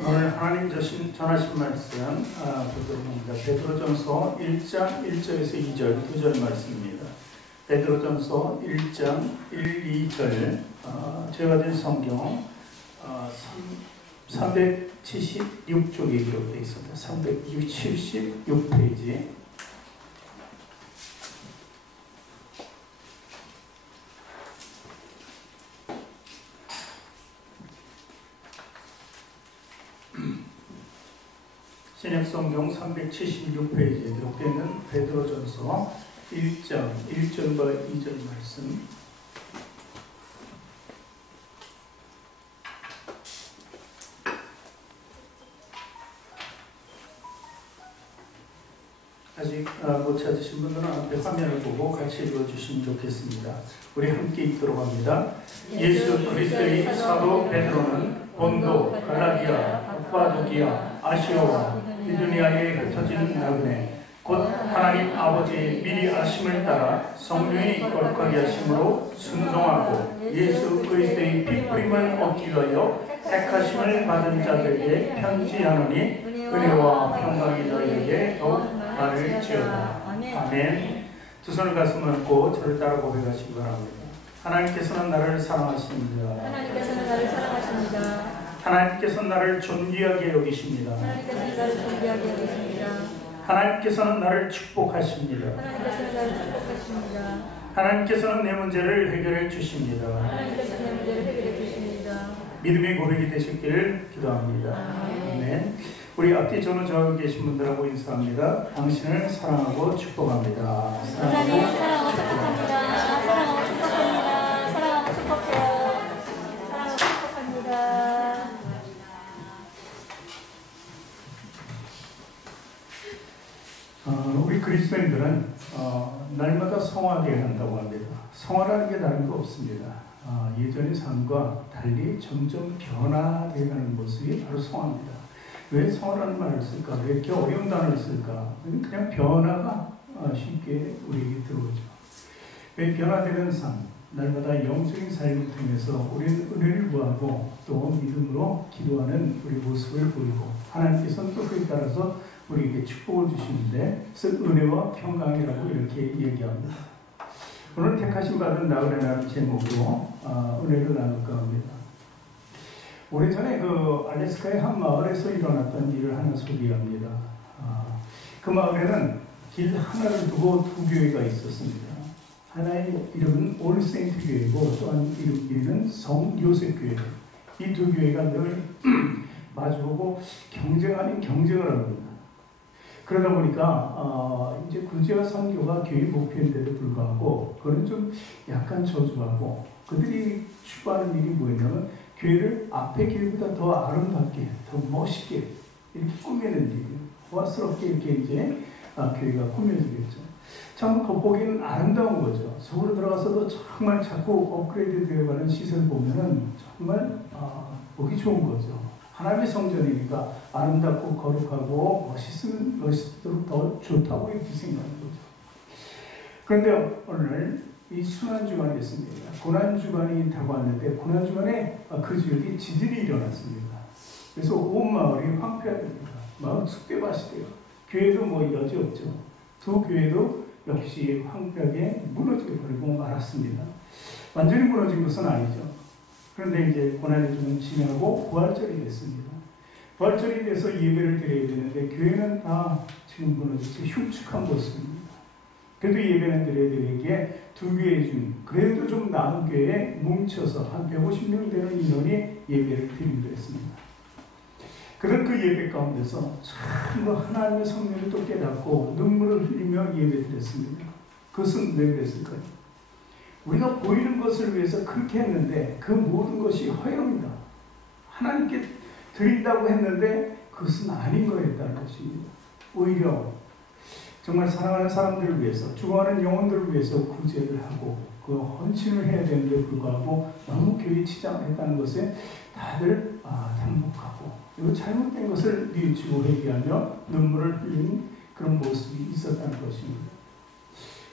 오늘 하나님 전하신 말씀 보도록 합니다. 베드로전서 1장 1절에서 2절 2절 말씀입니다. 베드로전서 1장 1, 2절 제가 된 성경 376쪽에 기록되어 있습니다. 376페이지. 신약성경 376페이지에 기록되어 있는 베드로전서 1장 1절과 2절 말씀. 아직 못 찾으신 분들은 앞에 화면을 보고 같이 읽어주시면 좋겠습니다. 우리 함께 읽도록 합니다. 예수 그리스도의 사도 베드로는 본도, 갈라디아, 갑바도기아, 아시아와 비두니아에 흩어진 나그네 곧 하나님 아버지의 미리 아심을 따라 성령의 거룩하게 하심으로 순종하고 예수 그리스도의 핏부림을 얻기 위하여 택하심을 받은 자들에게 편지하노니 은혜와 평강이 너희에게 더욱 많을지어다. 아멘. 두 손을 가슴에 얹고 저를 따라 고백하시기 바랍니다. 하나님께서는 나를 사랑하십니다. 하나님께서는 나를 사랑하십니다. 하나님께서는 나를 존귀하게 여기십니다. 하나님께서는 나를 존귀하게 여기십니다. 하나님께서는 나를 축복하십니다. 하나님께서는 나를 축복하십니다. 하나님께서는 내 문제를 해결해 주십니다. 하나님께서는 내 문제를 해결해 주십니다. 믿음의 고백이 되시길 기도합니다. 아멘. 우리 앞뒤 전후 계신 분들하고 인사합니다. 당신을 사랑하고 축복합니다. 하나님 사랑하고 축복합니다. 사랑하고 축복합니다. 사랑하고 축복해요. 사랑하고 축복합니다. 우리 그리스도인들은 날마다 성화되어야 한다고 합니다. 성화라는 게 다른 거 없습니다. 예전의 삶과 달리 점점 변화되어가는 모습이 바로 성화입니다. 왜 성화라는 말을 쓸까? 왜 이렇게 어려운 단어를 쓸까? 그냥 변화가 쉽게 우리에게 들어오죠. 왜 변화되는 삶, 날마다 영적인 삶을 통해서 우리는 은혜를 구하고 또 믿음으로 기도하는 우리 모습을 보이고 하나님께서는 또 그에 따라서 우리에게 축복을 주시는데 그래서 은혜와 평강이라고 이렇게 얘기합니다. 오늘 택하심 받은 나그네라는 제목으로 은혜를 나눌까 합니다. 오래전에 그 알래스카의 한 마을에서 일어났던 일을 하나 소개합니다. 그 마을에는 길 하나를 두고 두 교회가 있었습니다. 하나의 이름은 올 세인트 교회고 또 한 이름은 성 요셉 교회. 이 두 교회가 늘 마주보고 경쟁 아닌 경쟁을 합니다. 그러다 보니까 이제 구제와 선교가 교회 목표인데도 불구하고 그거는 좀 약간 저조하고 그들이 추구하는 일이 뭐였냐면 교회를 앞에 교회보다 더 아름답게, 더 멋있게 이렇게 꾸미는 일이에요. 호화스럽게 이렇게 이제 교회가 꾸며지겠죠. 참 겉보기에는 아름다운 거죠. 속으로 들어가서도 정말 자꾸 업그레이드 되어가는 시선을 보면은 정말 보기 좋은 거죠. 하나님의 성전이니까 아름답고 거룩하고 멋있도록 더 좋다고 이렇게 생각하는 거죠. 그런데 오늘 이 순환주간이 있습니다. 고난주간이 다가왔는데 고난주간에 그 지역에 지진이 일어났습니다. 그래서 온 마을이 황폐화됩니다. 마을 쑥대밭이 돼요. 교회도 뭐 여지 없죠. 두 교회도 역시 황폐하게 무너지게 버리고 말았습니다. 완전히 무너진 것은 아니죠. 그런데 이제 고난이 좀 지나고 부활절이 됐습니다. 부활절이 돼서 예배를 드려야 되는데 교회는 다 지금 무너지지 흉측한 모습입니다. 그래도 예배는 드려야 되기에 두 교회 중 그래도 좀 나은 교회에 뭉쳐서 한 150명 되는 인원이 예배를 드리기로 했습니다. 그런 그 예배 가운데서 참 하나님의 성령을 또 깨닫고 눈물을 흘리며 예배 드렸습니다. 그것은 왜 그랬을까요? 우리가 보이는 것을 위해서 그렇게 했는데 그 모든 것이 허영이다. 하나님께 드린다고 했는데 그것은 아닌 거였다는 것입니다. 오히려 정말 사랑하는 사람들을 위해서 죽어가는 영혼들을 위해서 구제를 하고 그 헌신을 해야 되는데 불구하고 너무 교회 치장을 했다는 것에 다들 당혹하고 그리고 잘못된 것을 뉘우치고 회개하며 눈물을 흘리는 그런 모습이 있었다는 것입니다.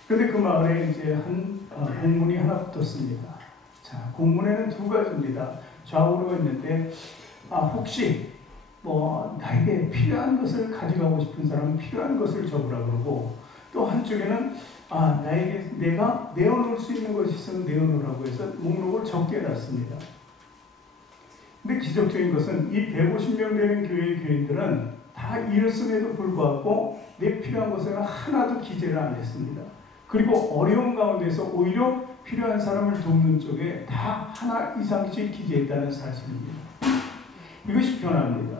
그런데 그 마을에 이제 한 공문이 하나 붙었습니다. 자, 공문에는 두 가지입니다. 좌우로 있는데 혹시 나에게 필요한 것을 가져가고 싶은 사람은 필요한 것을 적으라 그러고, 또 한쪽에는 내가 내어놓을 수 있는 것이 있으면 내어놓으라고 해서 목록을 적게 해놨습니다. 근데 기적적인 것은 이 150명 되는 교회의 교인들은 다 이랬음에도 불구하고 내 필요한 것에는 하나도 기재를 안 했습니다. 그리고 어려운 가운데서 오히려 필요한 사람을 돕는 쪽에 다 하나 이상씩 기재했다는 사실입니다. 이것이 변화입니다.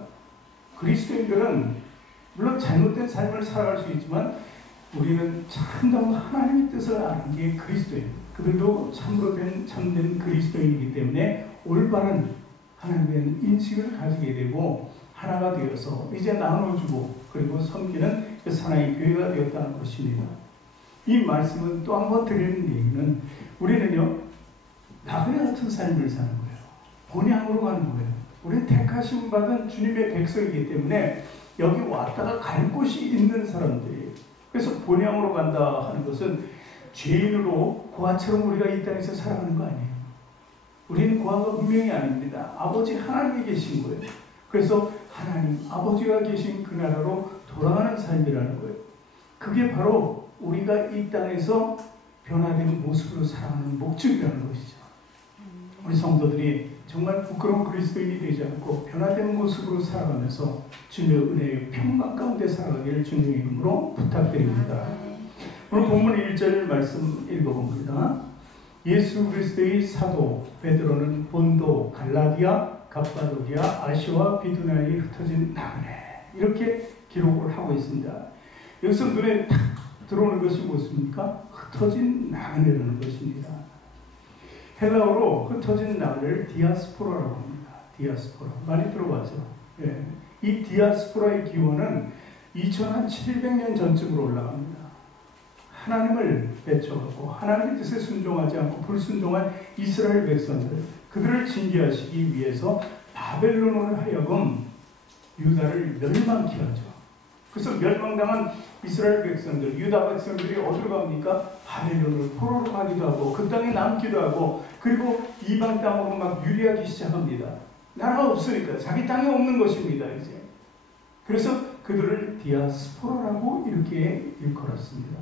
그리스도인들은 물론 잘못된 삶을 살아갈 수 있지만 우리는 참다운 하나님의 뜻을 아는 게 그리스도인, 그들도 참으로 된 참된 그리스도인이기 때문에 올바른 하나님의 인식을 가지게 되고 하나가 되어서 이제 나눠주고 그리고 섬기는 하나의 교회가 되었다는 것입니다. 이 말씀은 또 한 번 드리는 얘기는 우리는요, 나그네 같은 삶을 사는 거예요. 본향으로 가는 거예요. 우리는 택하심 받은 주님의 백성이기 때문에 여기 왔다가 갈 곳이 있는 사람들이에요. 그래서 본향으로 간다 하는 것은 죄인으로 고아처럼 우리가 이 땅에서 살아가는 거 아니에요. 우리는 고아가 분명히 아닙니다. 아버지 하나님이 계신 거예요. 그래서 하나님 아버지가 계신 그 나라로 돌아가는 삶이라는 거예요. 그게 바로 우리가 이 땅에서 변화된 모습으로 살아가는 목적이라는 것이죠. 우리 성도들이 정말 부끄러운 그리스도인이 되지 않고 변화된 모습으로 살아가면서 주님의 은혜의 평강 가운데 살아가기를 주님의 이름으로 부탁드립니다. 오늘 본문 1절 말씀 읽어봅니다. 예수 그리스도의 사도 베드로는 본도, 갈라디아, 갑바도기아, 아시아와 비두니아에 흩어진 나그네, 이렇게 기록을 하고 있습니다. 여기서 눈에 탁 들어오는 것이 무엇입니까? 흩어진 나그네라는 것입니다. 헬라어로 흩어진 나그네를 디아스포라라고 합니다. 디아스포라. 많이 들어봤죠? 예. 이 디아스포라의 기원은 2700년 전쯤으로 올라갑니다. 하나님을 배척하고 하나님의 뜻에 순종하지 않고 불순종한 이스라엘 백성들, 그들을 징계하시기 위해서 바벨론으로 하여금 유다를 멸망케 하죠. 그래서 멸망당한 이스라엘 백성들, 유다 백성들이 어디로 갑니까? 바벨론을 포로로 가기도 하고 그 땅에 남기도 하고, 그리고 이방 땅으로 막 유리하기 시작합니다. 나라가 없으니까 자기 땅이 없는 것입니다. 이제 그래서 그들을 디아스포라라고 이렇게 일컬었습니다.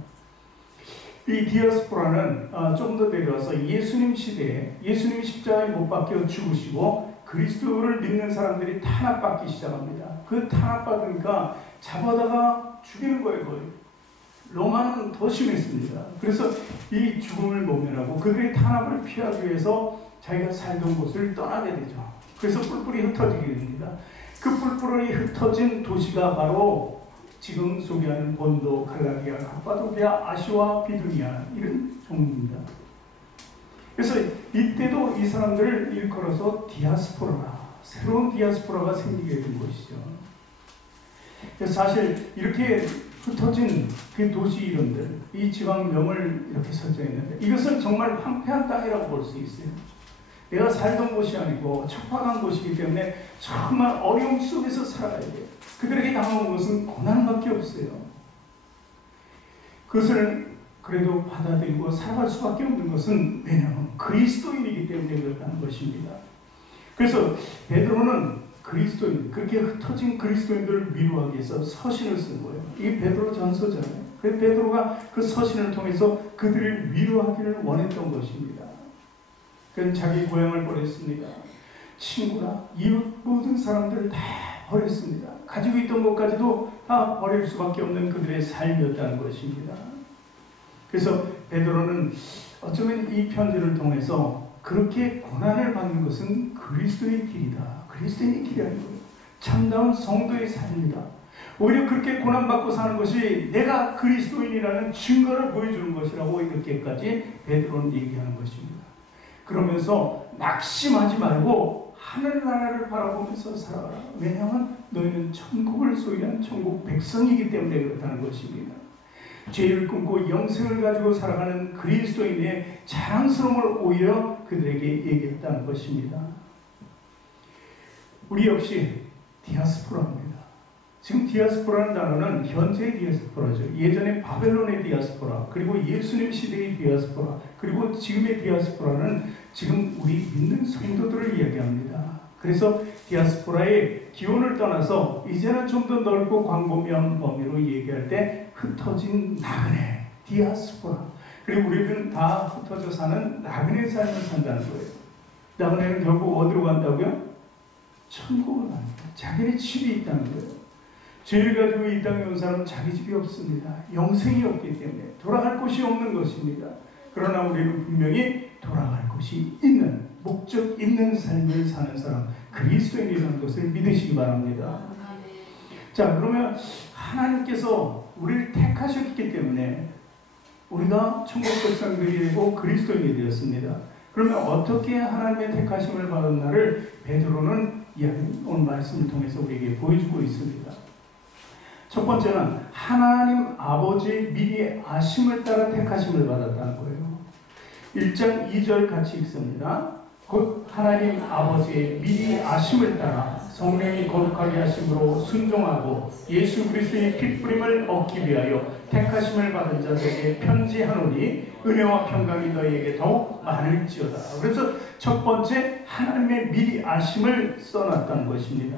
이 디아스포라는 좀 더 내려와서 예수님 시대에 예수님 십자가에 못 박혀 죽으시고 그리스도를 믿는 사람들이 탄압받기 시작합니다. 그 탄압받으니까 잡아다가 죽이는 거예요. 거의. 로마는 더 심했습니다. 그래서 이 죽음을 모면하고 그들의 탄압을 피하기 위해서 자기가 살던 곳을 떠나게 되죠. 그래서 뿔뿔이 흩어지게 됩니다. 그 뿔뿔이 흩어진 도시가 바로 지금 소개하는 본도, 갈라디아, 갑바도기아, 아시아와 비두니아, 이런 종류입니다. 그래서 이때도 이 사람들을 일컬어서 디아스포라, 새로운 디아스포라가 생기게 된 것이죠. 그래서 사실 이렇게 흩어진 그 도시 이름들, 이 지방명을 이렇게 설정했는데 이것은 정말 황폐한 땅이라고 볼 수 있어요. 내가 살던 곳이 아니고 척박한 곳이기 때문에 정말 어려움 속에서 살아가야 돼요. 그들에게 당한 것은 고난밖에 없어요. 그것을 그래도 받아들이고 살아갈 수밖에 없는 것은 왜냐하면 그리스도인이기 때문에 그렇다는 것입니다. 그래서 베드로는 그리스도인, 그렇게 흩어진 그리스도인들을 위로하기 위해서 서신을 쓴 거예요. 이게 베드로 전서잖아요. 그래서 베드로가 그 서신을 통해서 그들을 위로하기를 원했던 것입니다. 그는 자기 고향을 버렸습니다. 친구나 이웃 모든 사람들을 다 버렸습니다. 가지고 있던 것까지도 다 버릴 수밖에 없는 그들의 삶이었다는 것입니다. 그래서 베드로는 어쩌면 이 편지를 통해서 그렇게 고난을 받는 것은 그리스도의 길이다. 그리스도의 길이 아니고요. 참다운 성도의 삶이다. 오히려 그렇게 고난받고 사는 것이 내가 그리스도인이라는 증거를 보여주는 것이라고 이렇게까지 베드로는 얘기하는 것입니다. 그러면서 낙심하지 말고 하늘나라를 바라보면서 살아가라. 왜냐하면 너희는 천국을 소유한 천국 백성이기 때문에 그렇다는 것입니다. 죄를 끊고 영생을 가지고 살아가는 그리스도인의 자랑스러움을 오히려 그들에게 얘기했다는 것입니다. 우리 역시 디아스포라입니다. 지금 디아스포라는 단어는 현재의 디아스포라죠. 예전에 바벨론의 디아스포라, 그리고 예수님 시대의 디아스포라, 그리고 지금의 디아스포라는 지금 우리 믿는 성도들을 이야기합니다. 그래서 디아스포라의 기원을 떠나서 이제는 좀 더 넓고 광범위한 범위로 얘기할 때 흩어진 나그네, 디아스포라. 그리고 우리들은 다 흩어져 사는 나그네 삶을 산다는 거예요. 나그네는 결국 어디로 간다고요? 천국을 갑니다. 자기네 집이 있다는 거예요. 죄를 가지고 이 땅에 온 사람은 자기 집이 없습니다. 영생이 없기 때문에 돌아갈 곳이 없는 것입니다. 그러나 우리는 분명히 돌아갈 곳이 있는, 목적 있는 삶을 사는 사람, 그리스도인이라는 것을 믿으시기 바랍니다. 자, 그러면 하나님께서 우리를 택하셨기 때문에 우리가 천국 백성들이 되고 그리스도인이 되었습니다. 그러면 어떻게 하나님의 택하심을 받은 나를 베드로는 오늘 말씀을 통해서 우리에게 보여주고 있습니다. 첫 번째는 하나님 아버지의 미리 아심을 따라 택하심을 받았다는 거예요. 1장 2절 같이 읽습니다. 곧 하나님 아버지의 미리 아심을 따라 성령이 거룩하게 하심으로 순종하고 예수 그리스도의 핏부림을 얻기 위하여 택하심을 받은 자들에게 편지하노니 은혜와 평강이 너희에게 더욱 많을지어다. 그래서 첫 번째 하나님의 미리 아심을 써놨다는 것입니다.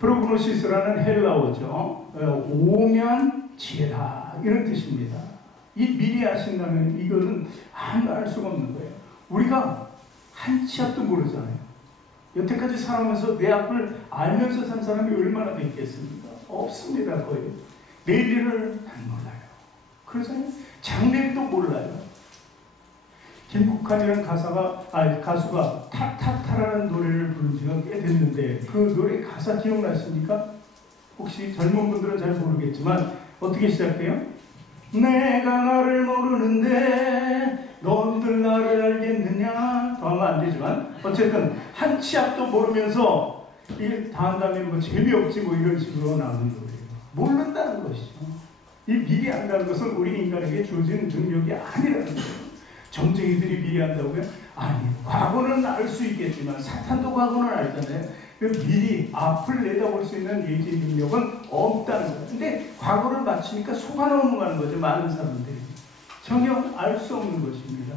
프로그노시스라는 헬라어죠. 오면 지혜다 이런 뜻입니다. 이 미리 아신다면 이거는 아무도 알 수가 없는 거예요. 우리가 한 치 앞도 모르잖아요. 여태까지 살아오면서 내 앞을 알면서 산 사람이 얼마나 있겠습니까? 없습니다. 거의. 내일을 잘 몰라요. 그래서 장래도 몰라요. 김국환이라는 가수가 탁탁타라는 노래를 부른 지가 꽤 됐는데 그 노래 가사 기억나십니까? 혹시 젊은 분들은 잘 모르겠지만 어떻게 시작해요? 내가 나를 모르는데 너희들 나를 알겠느냐? 더 하면 안 되지만 어쨌든 한 치 앞도 모르면서 이게 다 한다면 뭐 재미없지 뭐 이런 식으로 나오는 거예요. 모른다는 것이죠. 이 미리 한다는 것은 우리 인간에게 주어진 능력이 아니라는 거예요. 점쟁이들이 미리 한다고요? 아니, 과거는 알 수 있겠지만 사탄도 과거는 알잖아요. 미리 앞을 내다볼 수 있는 예지 능력은 없다는 거예요. 근데 과거를 맞추니까 속아 넘어가는 거죠. 많은 사람들이. 전혀 알 수 없는 것입니다.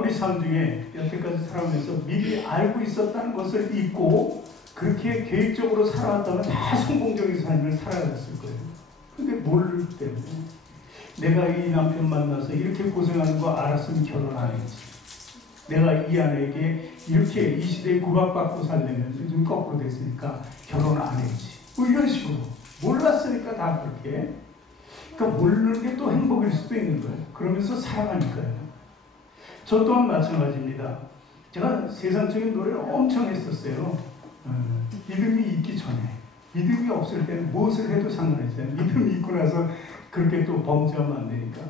우리 삶 중에 여태까지 살아오면서 미리 알고 있었다는 것을 잊고 그렇게 계획적으로 살아왔다면 다 성공적인 삶을 살아갔을 거예요. 근데 모르기 때문에 내가 이 남편 만나서 이렇게 고생하는 거 알았으면 결혼 안 했지. 내가 이 아내에게 이렇게 이 시대에 구박받고 살려면 요즘 거꾸로 됐으니까 결혼 안 했지. 뭐 이런 식으로. 몰랐으니까 다 그렇게. 그러니까 모르는 게 또 행복일 수도 있는 거예요. 그러면서 살아가니까요. 저 또한 마찬가지입니다. 제가 세상적인 노래를 엄청 했었어요. 믿음이 있기 전에. 믿음이 없을 때는 무엇을 해도 상관없어요. 믿음이 있고 나서 그렇게 또 범죄하면 안 되니까.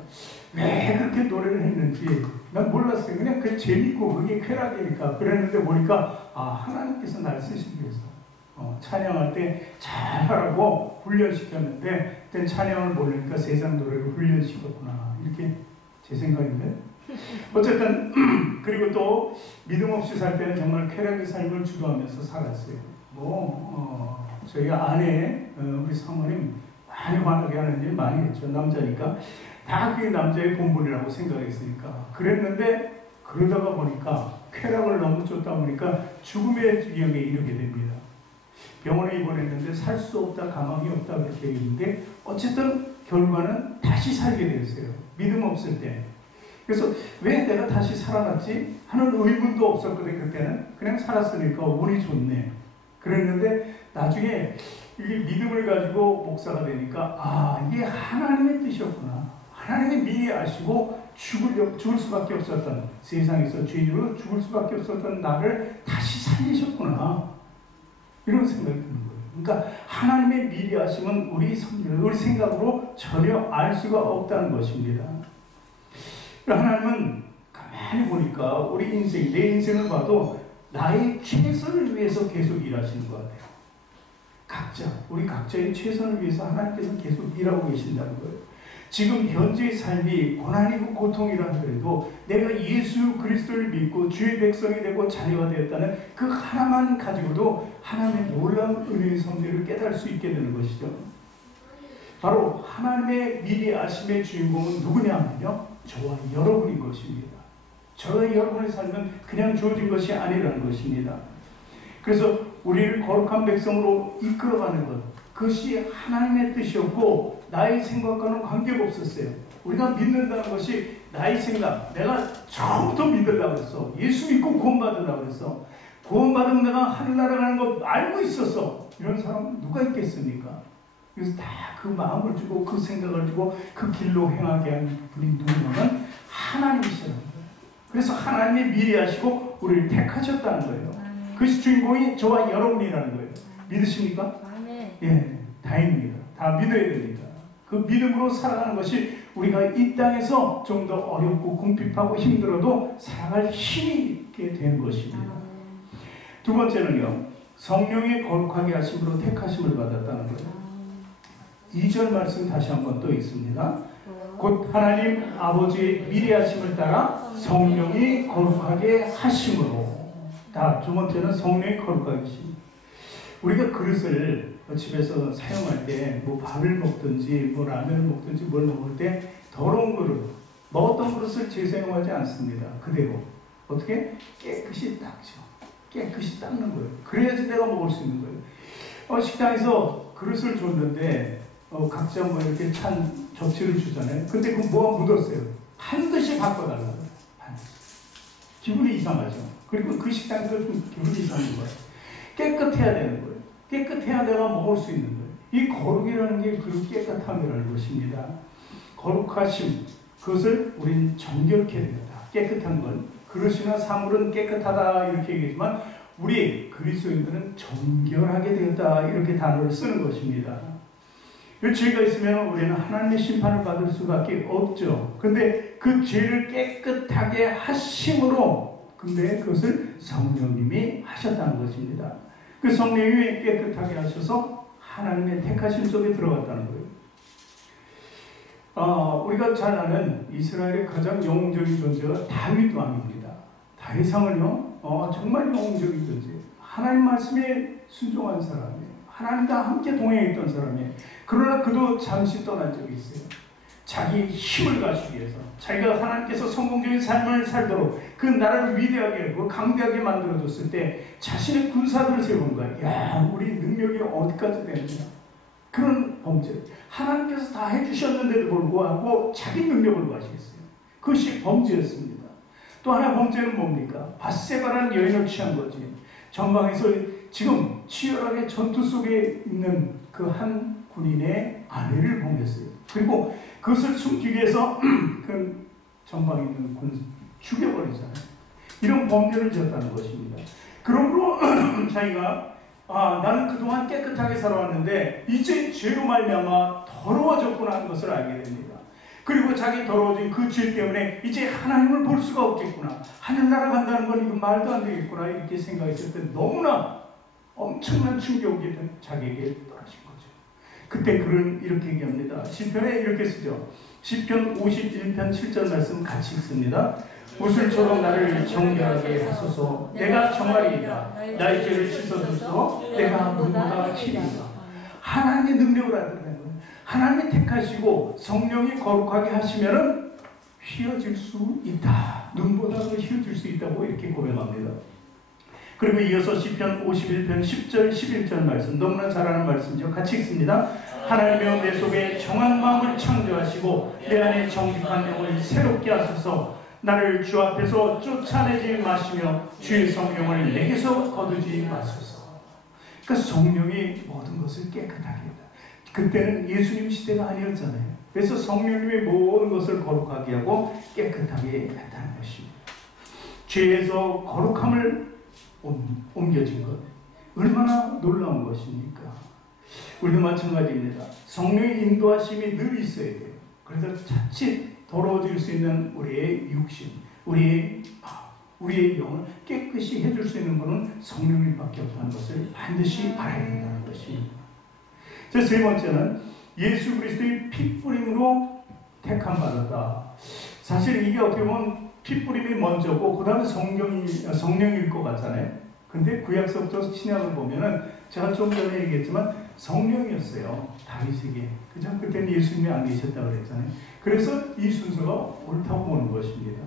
왜 그렇게 노래를 했는지 난 몰랐어요. 그냥 그게 재밌고 그게 쾌락이니까. 그랬는데 보니까 하나님께서 날 쓰시기 위해서 찬양할 때 잘하라고 훈련시켰는데 그때 찬양을 모르니까 세상 노래를 훈련시켰구나. 이렇게 제 생각인데. 어쨌든 그리고 또 믿음 없이 살 때는 정말 쾌락의 삶을 주도하면서 살았어요. 저희 아내 우리 사모님 많이 화나게 하는 일 많이 했죠. 남자니까 다 그게 남자의 본분이라고 생각했으니까. 그랬는데 그러다가 보니까 쾌락을 너무 쫓다 보니까 죽음의 지경에 이르게 됩니다. 병원에 입원했는데 살 수 없다, 가망이 없다 그렇게 얘기했는데 어쨌든 결과는 다시 살게 됐어요. 믿음 없을 때. 그래서 왜 내가 다시 살아났지 하는 의문도 없었거든요. 그때는 그냥 살았으니까 운이 좋네. 그랬는데 나중에 이게 믿음을 가지고 목사가 되니까 이게 하나님의 뜻이었구나. 하나님이 미리 아시고 죽을 수밖에 없었던, 세상에서 죄인으로 죽을 수밖에 없었던 나를 다시 살리셨구나. 이런 생각이 드는 거예요. 그러니까 하나님의 미리 아심은 우리 생각으로 전혀 알 수가 없다는 것입니다. 하나님은 가만히 보니까 우리 인생, 내 인생을 봐도 나의 최선을 위해서 계속 일하시는 것 같아요. 우리 각자의 최선을 위해서 하나님께서 계속 일하고 계신다는 거예요. 지금 현재의 삶이 고난이고 고통이라 하더라도 내가 예수 그리스도를 믿고 주의 백성이 되고 자녀가 되었다는 그 하나만 가지고도 하나님의 놀라운 은혜의 성질을 깨달을 수 있게 되는 것이죠. 바로 하나님의 미리 아심의 주인공은 누구냐면요, 저와 여러분인 것입니다. 저와 여러분의 삶은 그냥 주어진 것이 아니라는 것입니다. 그래서 우리를 거룩한 백성으로 이끌어가는 것, 그것이 하나님의 뜻이었고 나의 생각과는 관계가 없었어요. 우리가 믿는다는 것이 나의 생각, 내가 처음부터 믿으려고 했어. 예수 믿고 구원받으려고 했어. 구원받으면 내가 하늘나라 가는 거 알고 있었어. 이런 사람 누가 있겠습니까? 그래서 다 그 마음을 주고 그 생각을 주고 그 길로 행하게 한 분이 누구냐면 하나님이시라는 거예요. 그래서 하나님이 미리 하시고 우리를 택하셨다는 거예요. 그것이 주인공이 저와 여러분이라는 거예요. 믿으십니까? 예, 다행입니다. 다 믿어야 됩니다. 그 믿음으로 살아가는 것이 우리가 이 땅에서 좀 더 어렵고 궁핍하고 힘들어도 살아갈 힘이 있게 되는 것입니다. 두 번째는요, 성령의 거룩하게 하심으로 택하심을 받았다는 거예요. 2절 말씀 다시 한번 또 있습니다. 곧 하나님 아버지의 미리 하심을 따라 성령이 거룩하게 하심으로. 두 번째는 성령이 거룩하게 하심. 우리가 그릇을 집에서 사용할 때 뭐 밥을 먹든지 뭐 라면을 먹든지 뭘 먹을 때 더러운 그릇, 먹었던 그릇을 재사용하지 않습니다. 그대로 어떻게? 깨끗이 닦죠. 깨끗이 닦는 거예요. 그래야지 내가 먹을 수 있는 거예요. 식당에서 그릇을 줬는데 각자 뭐 이렇게 찬 접시를 주잖아요. 근데 그 뭐가 묻었어요. 반드시 바꿔달라고요. 기분이 이상하죠. 그리고 그 식당에서 좀 기분이 이상한 거예요. 깨끗해야 되는 거예요. 깨끗해야 내가 먹을 수 있는 거예요. 이 거룩이라는 게 그 깨끗함이라는 것입니다. 거룩하심, 그것을 우리는 정결케 됩니다. 깨끗한 건 그릇이나 사물은 깨끗하다 이렇게 얘기하지만 우리 그리스도인들은 정결하게 되었다 이렇게 단어를 쓰는 것입니다. 이 죄가 있으면 우리는 하나님의 심판을 받을 수밖에 없죠. 근데 그 죄를 깨끗하게 하심으로 근데 그것을 성령님이 하셨다는 것입니다. 그 성령님이 깨끗하게 하셔서 하나님의 택하심 속에 들어갔다는 거예요. 우리가 잘 아는 이스라엘의 가장 영웅적인 존재가 다윗 왕입니다. 다윗 왕은요, 정말 영웅적인 존재. 하나님 말씀에 순종한 사람이에요. 하나님과 함께 동행했던 사람이에요. 그러나 그도 잠시 떠난 적이 있어요. 자기 힘을 가지기 위해서, 자기가 하나님께서 성공적인 삶을 살도록 그 나라를 위대하게 하고 강대하게 만들어줬을 때 자신의 군사들을 세운 거예요. 야, 우리 능력이 어디까지 되느냐. 그런 범죄. 하나님께서 다 해주셨는데도 불구하고 자기 능력을 가지겠어요. 그것이 범죄였습니다. 또 하나 범죄는 뭡니까? 밧세바라는 여인을 취한 거지. 전방에서 지금 치열하게 전투 속에 있는 그 한 군인의 아내를 범했어요. 그리고 그것을 숨기기 위해서 그 전방에 있는 군 죽여버리잖아요. 이런 범죄를 지었다는 것입니다. 그러므로 자기가 나는 그동안 깨끗하게 살아왔는데 이제 죄로 말미암아 더러워졌구나 하는 것을 알게 됩니다. 그리고 자기 더러워진 그 죄 때문에 이제 하나님을 볼 수가 없겠구나. 하늘나라 간다는 건 이거 말도 안 되겠구나 이렇게 생각했을 때 너무나 엄청난 충격이 자기에게 떨어진 거죠. 그때 그는 이렇게 얘기합니다. 시편에 이렇게 쓰죠. 시편 51편 7절 말씀 같이 읽습니다. 우슬처럼 나를 정결하게 하소서. 내가 정하리이다. 나의 죄를 씻어주소서. 내가 물보다 치리이다. 하나님의 능력을 알아야 되는 거예요. 하나님이 택하시고 성령이 거룩하게 하시면은 휘어질 수 있다. 눈보다도 휘어질 수 있다고 이렇게 고백합니다. 그리고 이어서 시편 51편 10절 11절 말씀 너무나 잘 아는 말씀이죠. 같이 읽습니다. 하나님이여 내 속에 정한 마음을 창조하시고 내 안에 정직한 영을 새롭게 하소서. 나를 주 앞에서 쫓아내지 마시며 주의 성령을 내게서 거두지 마소서. 그러니까 성령이 모든 것을 깨끗하게 한다. 그때는 예수님 시대가 아니었잖아요. 그래서 성령님이 모든 것을 거룩하게 하고 깨끗하게 했다는 것입니다. 죄에서 거룩함을 옮겨진 것 얼마나 놀라운 것입니까? 우리도 마찬가지입니다. 성령의 인도하심이 늘 있어야 돼요. 그래서 자칫 더러워질 수 있는 우리의 육신, 우리의 영을 깨끗이 해줄 수 있는 것은 성령님밖에 없다는 것을 반드시 알아야 된다는 것입니다. 세 번째는 예수 그리스도의 핏뿌림으로 택함 받았다. 사실 이게 어떻게 보면 핏뿌림이 먼저고 그 다음에 성령일 것 같잖아요. 근데 구약서부터 신약을 보면은 제가 좀 전에 얘기했지만 성령이었어요. 다윗에게. 그죠? 그때는 예수님이 안 계셨다고 그랬잖아요. 그래서 이 순서가 옳다고 보는 것입니다.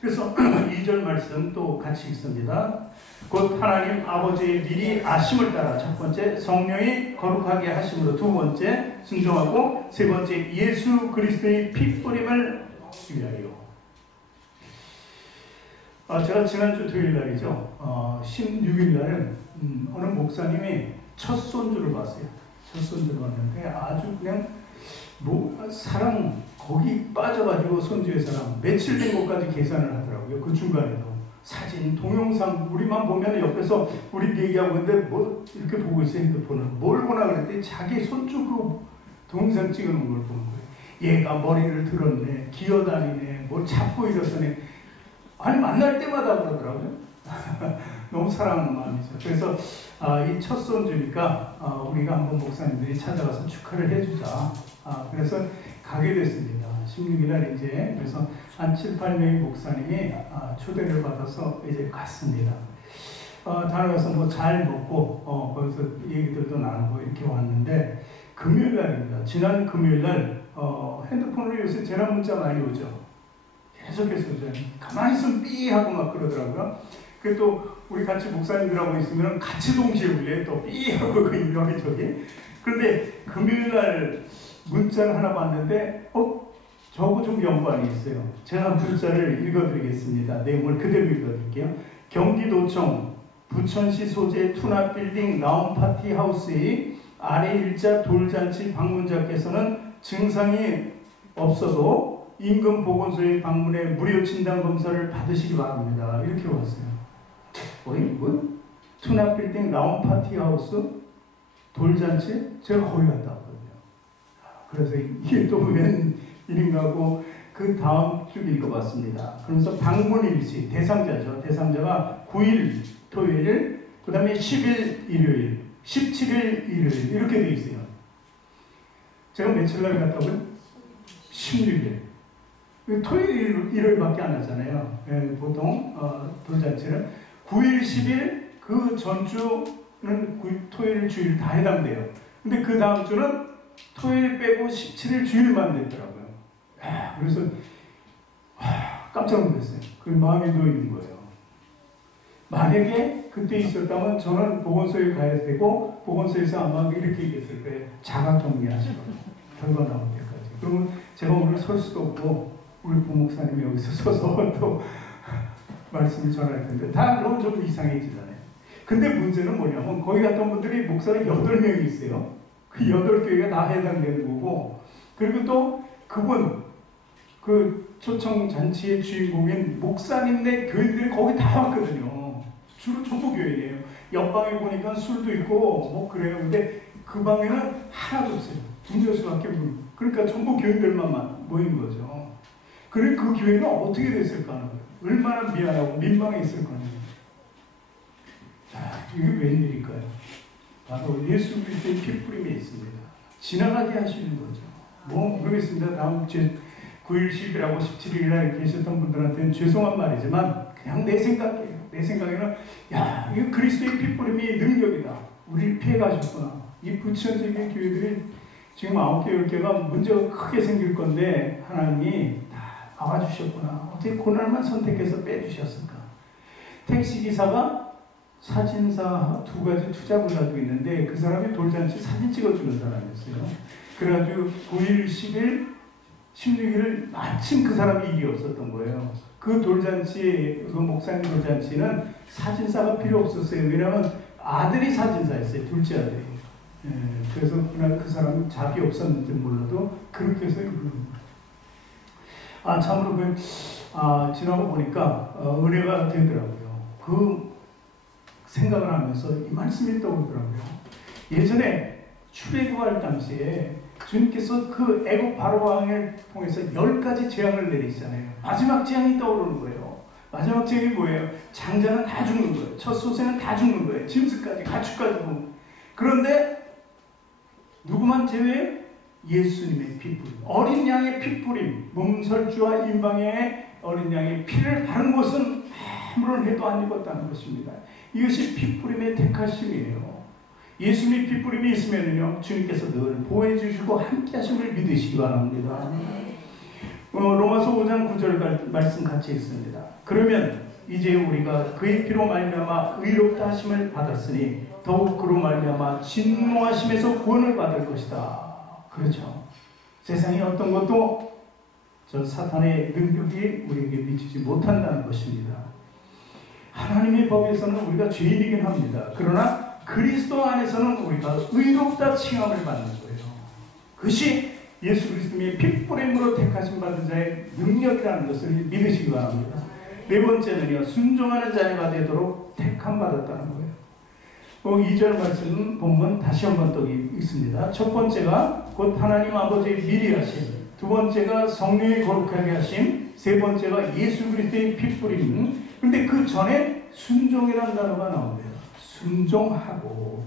그래서 2절 말씀 또 같이 읽습니다. 곧 하나님 아버지의 미리 아심을 따라 첫 번째 성령이 거룩하게 하심으로 두 번째 순종하고 세 번째 예수 그리스도의 피 뿌림을 위하여. 제가 지난주 토요일 날이죠. 16일 날은 어느 목사님이 첫 손주를 봤어요. 첫 손주를 봤는데 아주 그냥 사람 거기 빠져가지고 손주의 사람 며칠 된 것까지 계산을 하더라고요. 그 중간에도 사진, 동영상 우리만 보면 옆에서 우리 얘기하고 있는데 뭐 이렇게 보고 있어요. 핸드폰을 뭘 보나 그랬더니 자기 손주 그 동영상 찍어놓은 걸 보는 거예요. 얘가 머리를 들었네, 기어다니네, 뭘 잡고 일어서네. 아니 만날 때마다 그러더라고요. 너무 사랑하는 마음이죠. 그래서 이 첫 손주니까 우리가 한번 목사님들이 찾아가서 축하를 해주자. 그래서 가게 됐습니다. 16일 날 이제 그래서 한 7, 8명의 목사님이 초대를 받아서 이제 갔습니다. 다녀가서 뭐 잘 먹고 거기서 얘기들도 나누고 이렇게 왔는데 금요일 날입니다. 지난 금요일 날 핸드폰으로 요새 전화 문자 많이 오죠. 계속해서 오죠. 가만히 있으면 삐 하고 막 그러더라고요. 그 또 우리 같이 목사님들하고 있으면 같이 동시에 울려요. 또 삐 하고 그 여기저기. 그런데 금요일 날 문자를 하나 봤는데 저하고 좀 연관이 있어요. 제가 문자를 읽어드리겠습니다. 내용을 그대로 읽어드릴게요. 경기도청 부천시 소재 투나빌딩 라운파티 하우스의 아래 일자 돌잔치 방문자께서는 증상이 없어도 인근 보건소에 방문해 무료 진단 검사를 받으시기 바랍니다. 이렇게 왔어요. 뭐? 투나빌딩 라운파티 하우스 돌잔치? 제가 거기 갔다 왔거든요. 그래서 이게 또 웬 일인가 하고 그 다음 주 읽어봤습니다. 그러면서 방문일시, 대상자죠. 대상자가 9일 토요일, 그 다음에 10일 일요일, 17일 일요일 이렇게 돼 있어요. 제가 며칠 날 갔다고요? 16일. 토요일, 일요일밖에 안 하잖아요. 보통 돌잔치는 9일, 10일 그 전주는 토요일, 주일 다 해당돼요. 근데 그 다음 주는 토요일 빼고 17일 주일만 됐더라고요. 그래서 깜짝 놀랐어요. 그 마음이 놓이는 거예요. 만약에 그때 있었다면 저는 보건소에 가야 되고 보건소에서 아마 이렇게 얘기했을 거예요. 자가 격리하시고 결과 나올 때까지. 그러면 제가 오늘 설 수도 없고 우리 부목사님이 여기서 서서 또 말씀을 전할 텐데 다 그러면 좀 이상해지잖아요. 근데 문제는 뭐냐면 거기 갔던 분들이 목사님 8명이 있어요. 그 8교회가 다 해당되는 거고 그리고 또 그분 그 초청 잔치의 주인공인 목사님네 교인들이 거기 다 왔거든요. 주로 전부 교회예요. 옆방에 보니까 술도 있고 뭐 그래요. 근데 그 방에는 하나도 없어요. 음료수밖에 없는. 그러니까 전부 교인들만 모인 거죠. 그래 그 교회가 어떻게 됐을까 하는 거예요. 얼마나 미안하고 민망했을 거냐. 자, 이게 웬일일까요? 바로 예수 그리스도의 피뿌림에 있습니다. 지나가게 하시는 거죠. 뭐 모르겠습니다. 다음 주 9일, 10일하고 17일 날 계셨던 분들한테는 죄송한 말이지만 그냥 내 생각이에요. 내 생각에는 야, 이거 그리스도의 피뿌림이 능력이다. 우리를 피해가셨구나. 이 부천적인 교회들이 지금 9개, 10개가 문제가 크게 생길 건데 하나님이 다 막아주셨구나. 어떻게 고난만 선택해서 빼주셨을까? 택시기사가 사진사 2가지 투잡을 가지고 있는데 그 사람이 돌잔치 사진 찍어주는 사람이었어요. 그래가지고 9일, 10일, 16일을 마침 그 사람이 일이 없었던 거예요. 그 돌잔치, 그 목사님 돌잔치는 사진사가 필요 없었어요. 왜냐하면 아들이 사진사였어요. 둘째 아들이. 그래서 그날 그 사람은 잡이 없었는지 몰라도 그렇게 해서 부르는 거예요. 참으로 지나고 보니까 은혜가 되더라고요. 그 생각을 하면서 이 말씀이 떠오르더라고요. 예전에 출애굽할 당시에 주님께서 그 애국 바로 왕을 통해서 10가지 재앙을 내리시잖아요. 마지막 재앙이 떠오르는 거예요. 마지막 재앙이 뭐예요? 장자는 다 죽는 거예요. 첫 소새는 다 죽는 거예요. 짐승까지, 가축까지 보면. 그런데 누구만 제외? 예수님의 피뿌림. 어린 양의 피뿌림. 몸설주와 임방의 어린 양의 피를 바른 것은 아무런 해도 안 입었다는 것입니다. 이것이 피뿌림의 택하심이에요. 예수님의 피뿌림이 있으면요, 주님께서 늘 보호해 주시고 함께 하심을 믿으시기 바랍니다. 로마서 5장 9절 말씀 같이 있습니다. 그러면 이제 우리가 그의 피로 말미암아 의롭다 하심을 받았으니 더욱 그로 말미암아 진노하심에서 구원을 받을 것이다. 그렇죠. 세상에 어떤 것도 저 사탄의 능력이 우리에게 미치지 못한다는 것입니다. 하나님의 법에서는 우리가 죄인이긴 합니다. 그러나 그리스도 안에서는 우리가 의롭다 칭함을 받는 거예요. 그것이 예수 그리스도의 핏뿌림으로 택하심 받은 자의 능력이라는 것을 믿으시기 바랍니다. 네 번째는요, 순종하는 자가 되도록 택함 받았다는 거예요. 2절 말씀 본문 다시 한번 또 읽습니다. 첫 번째가 곧 하나님 아버지의 미리 하심, 두 번째가 성령이 거룩하게 하심, 세 번째가 예수 그리스도의 핏뿌림. 근데 그 전에 순종이라는 단어가 나옵니다. 순종하고.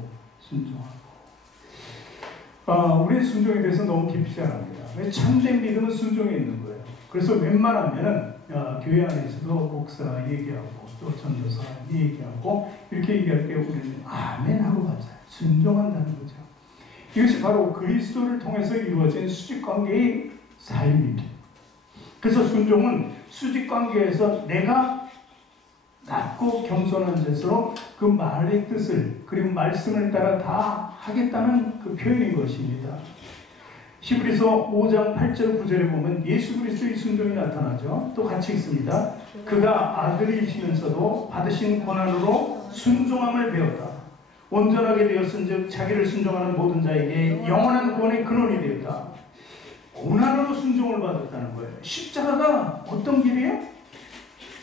우리의 순종에 대해서 너무 깊이 잘 압니다. 참된 믿음은 순종에 있는 거예요. 그래서 웬만하면은 교회 안에서도 목사 얘기하고 또 전도사 얘기하고 이렇게 얘기할 때 우리는 아멘 하고 맞아요. 순종한다는 거죠. 이것이 바로 그리스도를 통해서 이루어진 수직관계의 삶입니다. 그래서 순종은 수직관계에서 내가 낮고 겸손한 자세로 그 말의 뜻을 그리고 말씀을 따라 다 하겠다는 그 표현인 것입니다. 히브리서 5장 8절 9절에 보면 예수 그리스도의 순종이 나타나죠. 또 같이 있습니다. 그가 아들이시면서도 받으신 고난으로 순종함을 배웠다. 온전하게 되었은즉 자기를 순종하는 모든 자에게 영원한 구원의 근원이 되었다. 고난으로 순종을 받았다는 거예요. 십자가가 어떤 길이에요?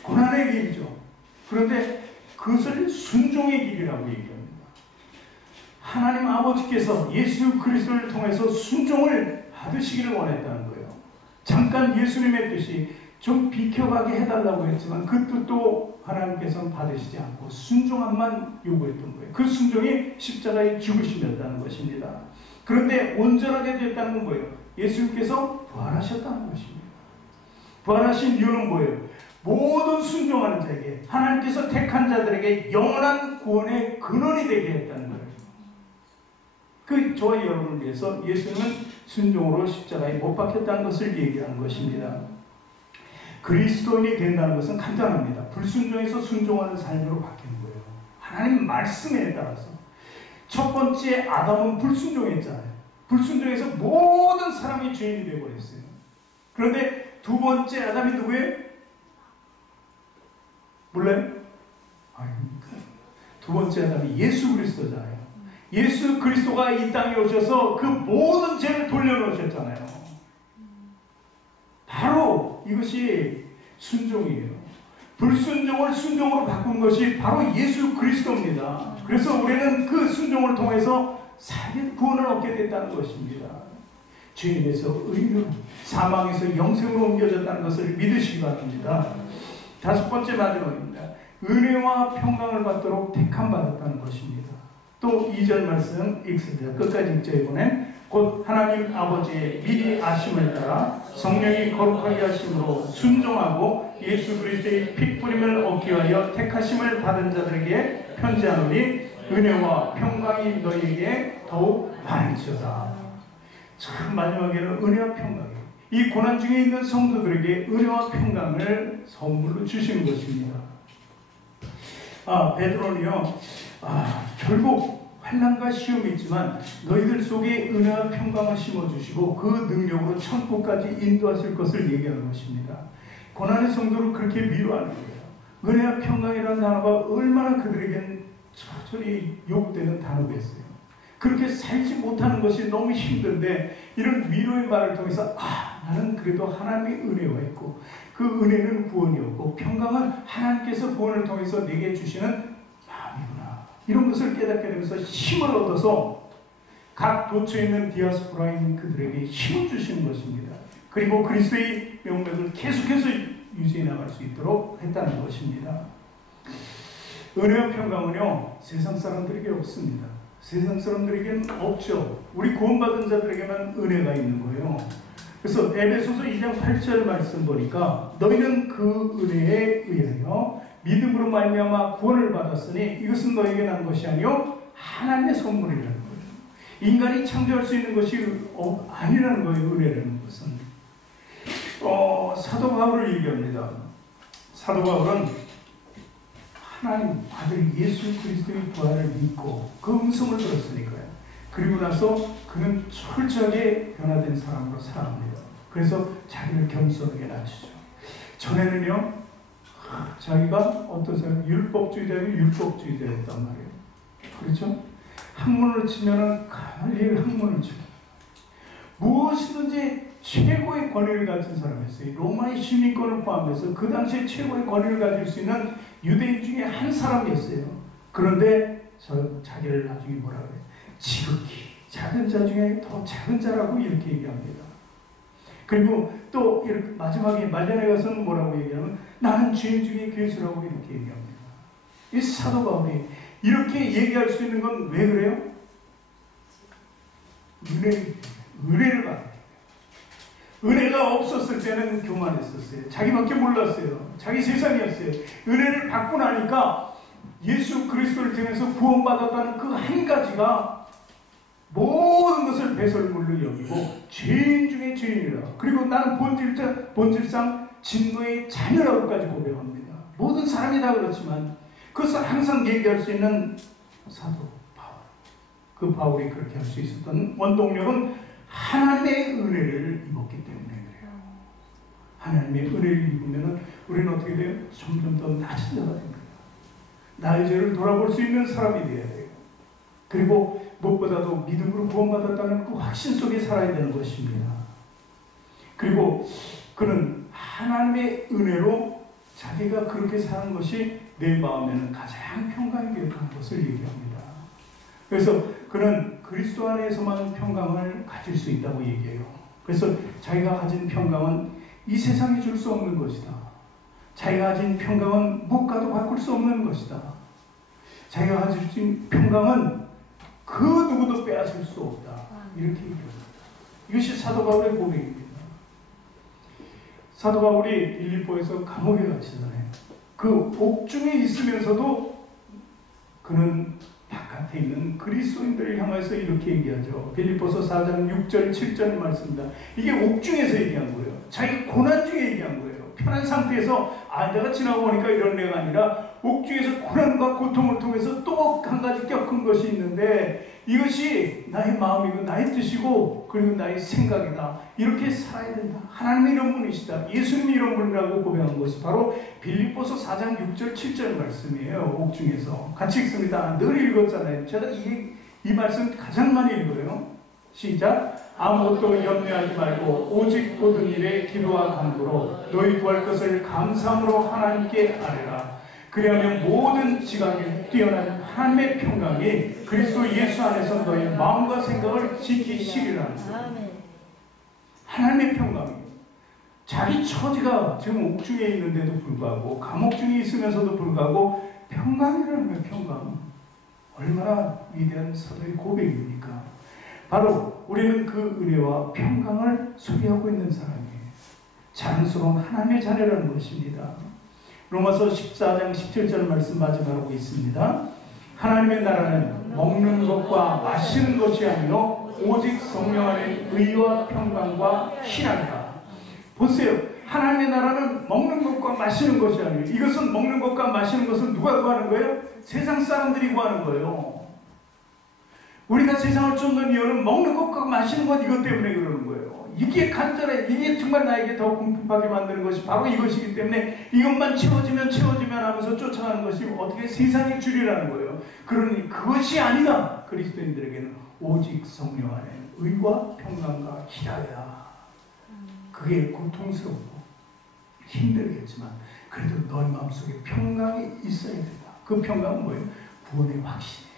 고난의 길이죠. 그런데 그것을 순종의 길이라고 얘기합니다. 하나님 아버지께서 예수 그리스도를 통해서 순종을 받으시기를 원했다는 거예요. 잠깐 예수님의 뜻이 좀 비켜가게 해달라고 했지만 그 뜻도 하나님께서는 받으시지 않고 순종함만 요구했던 거예요. 그 순종이 십자가의 죽으심이었다는 것입니다. 그런데 온전하게 됐다는 건 뭐예요? 예수님께서 부활하셨다는 것입니다. 부활하신 이유는 뭐예요? 모든 순종하는 자에게, 하나님께서 택한 자들에게 영원한 구원의 근원이 되게 했다는 거예요. 그 저와 여러분을 위해서 예수님은 순종으로 십자가에 못 박혔다는 것을 얘기하는 것입니다. 그리스도인이 된다는 것은 간단합니다. 불순종에서 순종하는 삶으로 바뀌는 거예요. 하나님 말씀에 따라서. 첫 번째 아담은 불순종했잖아요. 불순종해서 모든 사람이 죄인이 되어버렸어요. 그런데 두 번째 아담이 누구예요? 몰라요? 두 번째 아담이 예수 그리스도잖아요. 예수 그리스도가 이 땅에 오셔서 그 모든 죄를 돌려놓으셨잖아요. 바로 이것이 순종이에요. 불순종을 순종으로 바꾼 것이 바로 예수 그리스도입니다. 그래서 우리는 그 순종을 통해서 살인 구원을 얻게 됐다는 것입니다. 죄인에서 의로, 사망에서 영생으로 옮겨졌다는 것을 믿으시기 바랍니다. 다섯 번째 마지막입니다. 은혜와 평강을 받도록 택함 받았다는 것입니다. 또 2절 말씀 읽습니다. 끝까지 읽죠. 이번엔 곧 하나님 아버지의 미리 아심을 따라 성령이 거룩하게 하심으로 순종하고 예수 그리스도의 핏뿌림을 얻기 위하여 택하심을 받은 자들에게 편지하노니 은혜와 평강이 너희에게 더욱 많으시다. 참 마지막에는 은혜와 평강이에요. 이 고난 중에 있는 성도들에게 은혜와 평강을 선물로 주시는 것입니다. 베드로는요, 결국 환난과 시험이 있지만 너희들 속에 은혜와 평강을 심어주시고 그 능력으로 천국까지 인도하실 것을 얘기하는 것입니다. 고난의 성도를 그렇게 위로하는 거예요. 은혜와 평강이라는 단어가 얼마나 그들에겐 저절히 요구되는 단어겠어요. 그렇게 살지 못하는 것이 너무 힘든데 이런 위로의 말을 통해서 나는 그래도 하나님의 은혜가 있고 그 은혜는 구원이었고 평강은 하나님께서 구원을 통해서 내게 주시는 마음이구나. 이런 것을 깨닫게 되면서 힘을 얻어서 각 도처에 있는 디아스포라인 그들에게 힘을 주시는 것입니다. 그리고 그리스도의 명맥을 계속해서 유지해 나갈 수 있도록 했다는 것입니다. 은혜와 평강은요, 세상 사람들에게 없습니다. 세상 사람들에게는 없죠. 우리 구원받은 자들에게만 은혜가 있는 거예요. 그래서 에베소서 2장 8절 말씀 보니까 너희는 그 은혜에 의하여 믿음으로 말미암아 구원을 받았으니 이것은 너에게 난 것이 아니요 하나님의 선물이라는 거예요. 인간이 창조할 수 있는 것이 아니라는 거예요. 은혜라는 것은. 사도 바울을 얘기합니다. 사도 바울은 하나님 아들 예수 그리스도의 부활을 믿고 그 음성을 들었으니까요. 그리고 나서 그는 철저하게 변화된 사람으로 살아갑니다. 그래서 자기를 겸손하게 낮추죠. 전에는요, 자기가 어떤 사람, 율법주의자였단 말이에요. 그렇죠? 학문을 치면은 가만히 학문을 치고 무엇이든지 최고의 권위를 가진 사람이었어요. 로마의 시민권을 포함해서 그 당시에 최고의 권위를 가질 수 있는 유대인 중에 한 사람이었어요. 그런데 자기를 나중에 뭐라 그래요? 지극히 작은 자 중에 더 작은 자라고 이렇게 얘기합니다. 그리고 또 이렇게 마지막에 말년에 가서는 뭐라고 얘기하면 나는 죄인 중에 괴수라고 이렇게 얘기합니다. 이 사도 바울이 이렇게 얘기할 수 있는 건 왜 그래요? 은혜를 받아요. 은혜가 없었을 때는 교만했었어요. 자기밖에 몰랐어요. 자기 세상이었어요. 은혜를 받고 나니까 예수 그리스도를 통해서 구원받았다는 그 한 가지가 모든 것을 배설물로 여기고 죄인 중에 죄인이라. 그리고 나는 본질상 진노의 자녀라고까지 고백합니다. 모든 사람이 다 그렇지만 그것을 항상 얘기할 수 있는 사도 바울. 그 바울이 그렇게 할 수 있었던 원동력은 하나님의 은혜를 입었기 때문에 그래요. 하나님의 은혜를 입으면 우리는 어떻게 돼요? 점점 더 낮은 자가 됩니다. 나의 죄를 돌아볼 수 있는 사람이 되어야 돼요. 그리고 무엇보다도 믿음으로 구원받았다는 그 확신 속에 살아야 되는 것입니다. 그리고 그는 하나님의 은혜로 자기가 그렇게 사는 것이 내 마음에는 가장 평강이 되었다는 것을 얘기합니다. 그래서 그는 그리스도 안에서만 평강을 가질 수 있다고 얘기해요. 그래서 자기가 가진 평강은 이 세상이 줄 수 없는 것이다. 자기가 가진 평강은 무엇과도 바꿀 수 없는 것이다. 자기가 가진 평강은 그 누구도 빼앗을 수 없다. 이렇게 얘기합니다. 이것이 사도 바울의 고백입니다. 사도 바울이 빌립보에서 감옥에 갇히잖아요. 그 옥중에 있으면서도 그는 바깥에 있는 그리스도인들을 향해서 이렇게 얘기하죠. 빌립보서 4장 6절 7절 말씀입니다. 이게 옥중에서 얘기한 거예요. 자기 고난 중에 얘기한 거예요. 편한 상태에서 내가 지나고 보니까 이런 내가 아니라 옥중에서 고난과 고통을 통해서 또 한 가지 겪은 것이 있는데 이것이 나의 마음이고 나의 뜻이고 그리고 나의 생각이다. 이렇게 살아야 된다. 하나님이 이런 분이시다. 예수님이 이런 분이라고 고백한 것이 바로 빌립보서 4장 6절 7절 말씀이에요. 옥중에서 같이 읽습니다. 늘 읽었잖아요. 제가 이 말씀 가장 많이 읽어요. 시작. 아무것도 염려하지 말고 오직 모든 일에 기도와 간구로 너희 구할 것을 감사함으로 하나님께 아뢰라. 그리하면 모든 지각에 뛰어난 하나님의 평강이 그리스도 예수 안에서 너희 마음과 생각을 지키시리라. 하나님의 평강이 자기 처지가 지금 옥중에 있는데도 불구하고 감옥 중에 있으면서도 불구하고 평강이라는 거예요. 평강. 얼마나 위대한 사도의 고백입니까? 바로 우리는 그 은혜와 평강을 소유하고 있는 사람이에요. 자랑스러운 하나님의 자녀라는 것입니다. 로마서 14장 17절 말씀 마지막으로 있습니다. 하나님의 나라는 먹는 것과 마시는 것이 아니요 오직 성령 안의 의와 평강과 신앙이다. 보세요. 하나님의 나라는 먹는 것과 마시는 것이 아니에요. 이것은 먹는 것과 마시는 것은 누가 구하는 거예요? 세상 사람들이 구하는 거예요. 우리가 세상을 쫓는 이유는 먹는 것과 마시는 것 이것 때문에 그러는 거예요. 이게 간절해. 이게 정말 나에게 더 궁핍하게 만드는 것이 바로 이것이기 때문에 이것만 채워지면 하면서 쫓아가는 것이 어떻게 세상의 줄이라는 거예요. 그러니 그것이 아니다. 그리스도인들에게는 오직 성령 안에 의와 평강과 희락이다. 그게 고통스럽고 힘들겠지만 그래도 너희 마음속에 평강이 있어야 된다. 그 평강은 뭐예요? 구원의 확신이에요.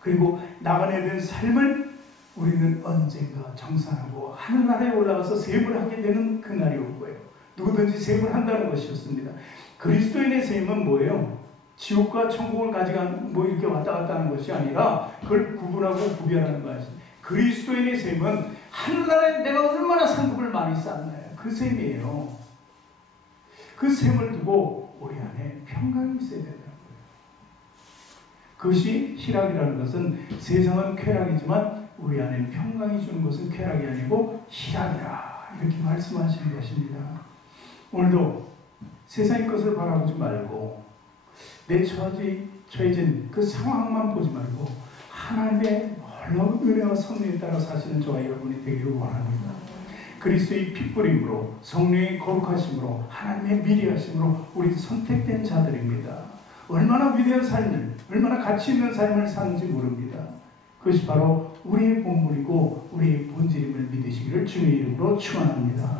그리고 나가야 되는 삶을 우리는 언젠가 정산하고 하늘나라에 올라가서 세임을 하게 되는 그날이 올 거예요. 누구든지 세임을 한다는 것이었습니다. 그리스도인의 세임은 뭐예요? 지옥과 천국을 가져간 이렇게 왔다 갔다 하는 것이 아니라 그걸 구분하고 구별하는 것이. 그리스도인의 세임은 하늘나라에 내가 얼마나 상급을 많이 쌓나요? 그 세임이에요. 그 세임을 두고 우리 안에 평강이 있어야 된다는 거예요. 그것이 희락이라는 것은 세상은 쾌락이지만 우리 안에 평강이 주는 것은 쾌락이 아니고 희락이라 이렇게 말씀하시는 것입니다. 오늘도 세상의 것을 바라보지 말고 내 처해진 그 상황만 보지 말고 하나님의 놀라운 은혜와 섭리에 따라 사시는 저와 여러분이 되기를 원합니다. 그리스도의 핏부림으로 성령의 거룩하심으로 하나님의 미리하심으로 우리 선택된 자들입니다. 얼마나 위대한 삶을, 얼마나 가치 있는 삶을 사는지 모릅니다. 그것이 바로 우리의 본분이고 우리의 본질임을 믿으시기를 주님의 이름으로 축원합니다.